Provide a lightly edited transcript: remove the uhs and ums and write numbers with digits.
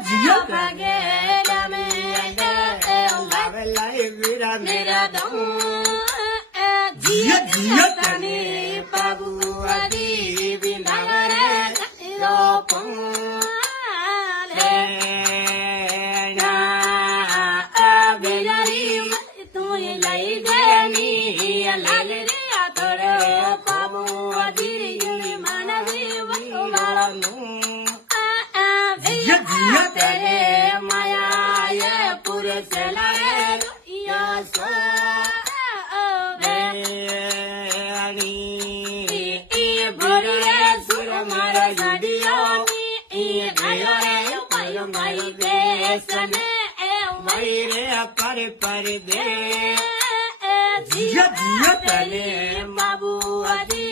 જીયા ભાગે રમે લાવે લાય વીરા મેરા દમ જીયા જીયા તને પગુઆરી વિનારે રોપં લે ના બેરી તું લઈ દેની લાલ રે આતર પગુઆરી માનવી વસવાળનું જીયા તેરે માયા પુરુષ લાય યસો મારી બેસને મારી રે પર દે જીયા જીયા તને બાબુ આદિ